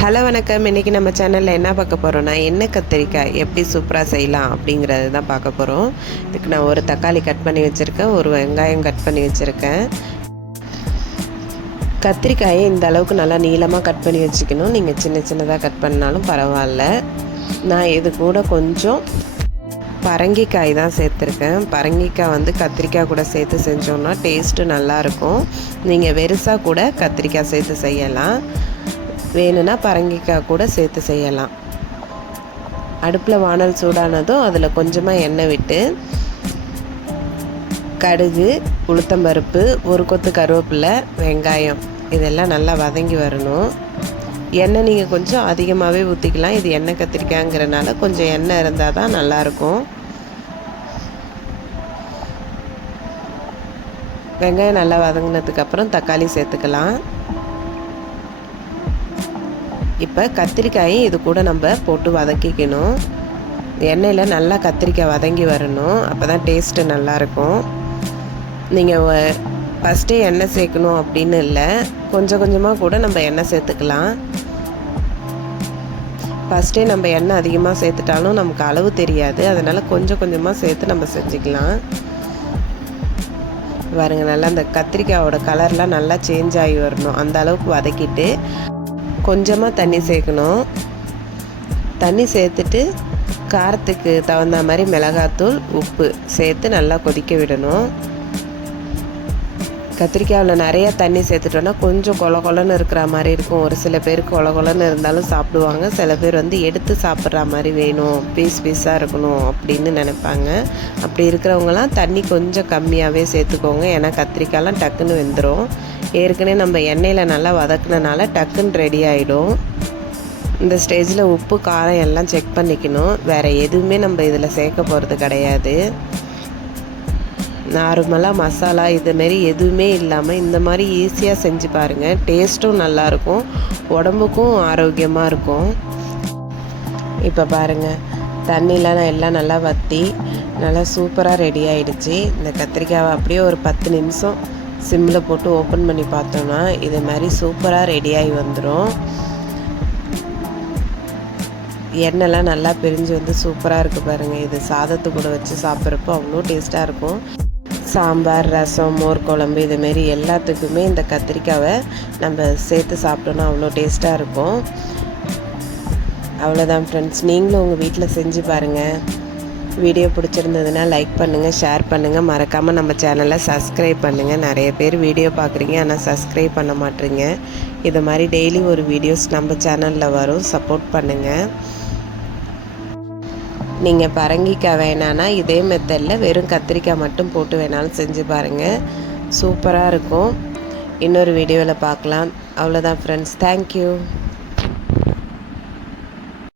Hello வணக்கம். இன்றைக்கி நம்ம சேனலில் என்ன பார்க்க போகிறோன்னா, எண்ணெய் கத்திரிக்காய் எப்படி சூப்பராக செய்யலாம் அப்படிங்கிறது தான் பார்க்க போகிறோம். இதுக்கு நான் ஒரு தக்காளி கட் பண்ணி வச்சுருக்கேன், ஒரு வெங்காயம் கட் பண்ணி வச்சுருக்கேன். கத்திரிக்காயை இந்த அளவுக்கு நல்லா நீளமாக கட் பண்ணி வச்சுக்கணும். நீங்கள் சின்ன சின்னதாக கட் பண்ணாலும் பரவாயில்ல. நான் இது கூட கொஞ்சம் பரங்கிக்காய் தான் சேர்த்துருக்கேன். பரங்கிக்காய் வந்து கத்திரிக்காய் கூட சேர்த்து செஞ்சோன்னா டேஸ்ட்டு நல்லாயிருக்கும். நீங்கள் வெறுசாக கூட கத்திரிக்காய் சேர்த்து செய்யலாம். வேணும்னா பரங்கிக்காய் கூட சேர்த்து செய்யலாம். அடுப்பில் வானல் சூடானதும் அதில் கொஞ்சமாக எண்ணெய் விட்டு கடுகு, உளுத்தம்பருப்பு, ஒரு கொத்து கருவேப்பிலை, வெங்காயம் இதெல்லாம் நல்லா வதங்கி வரணும். எண்ணெய் நீங்கள் கொஞ்சம் அதிகமாகவே ஊற்றிக்கலாம். இது எண்ணெய் கத்திரிக்காய்ங்கிறனால கொஞ்சம் எண்ணெய் இருந்தால் தான் நல்லாயிருக்கும். வெங்காயம் நல்லா வதங்கினதுக்கப்புறம் தக்காளி சேர்த்துக்கலாம். இப்போ கத்திரிக்காயை இது கூட நம்ம போட்டு வதக்கிக்கணும். எண்ணெயில் நல்லா கத்திரிக்காய் வதங்கி வரணும். அப்போ தான் டேஸ்ட்டு நல்லாயிருக்கும். நீங்கள் ஃபஸ்ட்டே எண்ணெய் சேர்க்கணும் அப்படின்னு இல்லை, கொஞ்சம் கொஞ்சமாக கூட நம்ம எண்ணெய் சேர்த்துக்கலாம். ஃபஸ்ட்டே நம்ம எண்ணெய் அதிகமாக சேர்த்துட்டாலும் நமக்கு அளவு தெரியாது. அதனால் கொஞ்சம் கொஞ்சமாக சேர்த்து நம்ம செஞ்சுக்கலாம். பாருங்க, நல்லா அந்த கத்திரிக்காயோட கலர்லாம் நல்லா சேஞ்ச் ஆகி வரணும். அந்த அளவுக்கு வதக்கிட்டு கொஞ்சமாக தண்ணி சேர்க்கணும். தண்ணி சேர்த்துட்டு காரத்துக்கு தகுந்த மாதிரி மிளகாத்தூள், உப்பு சேர்த்து நல்லா கொதிக்க விடணும். கத்திரிக்காயில் நிறையா தண்ணி சேர்த்துட்டோன்னா கொஞ்சம் கொல கொலன்னு இருக்கிற மாதிரி இருக்கும். ஒரு சில பேர் கொல கொலன்னு இருந்தாலும் சாப்பிடுவாங்க. சில பேர் வந்து எடுத்து சாப்பிட்ற மாதிரி வேணும், பீஸ் பீஸாக இருக்கணும் அப்படின்னு நினைப்பாங்க. அப்படி இருக்கிறவங்களாம் தண்ணி கொஞ்சம் கம்மியாகவே சேர்த்துக்கோங்க. ஏன்னா கத்திரிக்காயெலாம் டக்குன்னு வெந்துடும். ஏற்கனவே நம்ம எண்ணெயில் நல்லா வதக்குனனால டக்குன்னு ரெடி ஆகிடும். இந்த ஸ்டேஜில் உப்பு, காரம் எல்லாம் செக் பண்ணிக்கணும். வேறு எதுவுமே நம்ம இதில் சேர்க்க போகிறது கிடையாது. நார்மலாக மசாலா இதுமாரி எதுவுமே இல்லாமல் இந்த மாதிரி ஈஸியாக செஞ்சு பாருங்கள். டேஸ்ட்டும் நல்லாயிருக்கும், உடம்புக்கும் ஆரோக்கியமாக இருக்கும். இப்போ பாருங்கள், தண்ணிலாம் எல்லாம் நல்லா வற்றி நல்லா சூப்பராக ரெடி ஆகிடுச்சு. இந்த கத்திரிக்காவை அப்படியே ஒரு 10 நிமிஷம் சிம்மில் போட்டு ஓப்பன் பண்ணி பார்த்தோன்னா இது மாதிரி சூப்பராக ரெடியாகி வந்துடும். எண்ணெய்லாம் நல்லா பிரிஞ்சு வந்து சூப்பராக இருக்குது பாருங்கள். இது சாதத்து கூட வச்சு சாப்பிட்றப்போ அவ்வளோ டேஸ்ட்டாக இருக்கும். சாம்பார், ரசம், மோர் குழம்பு இதுமாரி எல்லாத்துக்குமே இந்த கத்திரிக்காவை நம்ம சேர்த்து சாப்பிட்டோன்னா அவ்வளோ டேஸ்ட்டாக இருக்கும். அவ்வளோதான் ஃப்ரெண்ட்ஸ், நீங்களும் உங்கள் வீட்டில் செஞ்சு பாருங்கள். வீடியோ பிடிச்சிருந்ததுன்னா லைக் பண்ணுங்கள், ஷேர் பண்ணுங்கள். மறக்காமல் நம்ம சேனலை சப்ஸ்கிரைப் பண்ணுங்கள். நிறைய பேர் வீடியோ பார்க்குறீங்க, ஆனால் சப்ஸ்கிரைப் பண்ண மாட்டேறீங்க. இது மாதிரி டெய்லி ஒரு வீடியோஸ் நம்ம சேனலில் வரும், சப்போர்ட் பண்ணுங்கள். நீங்கள் பரங்கிக்காய் வேணான்னா இதே மெத்தடில் வெறும் கத்திரிக்காய் மட்டும் போட்டு வேணாலும் செஞ்சு பாருங்கள், சூப்பராக இருக்கும். இன்னொரு வீடியோவில் பார்க்கலாம். அவ்வளோதான் ஃப்ரெண்ட்ஸ், தேங்க்யூ.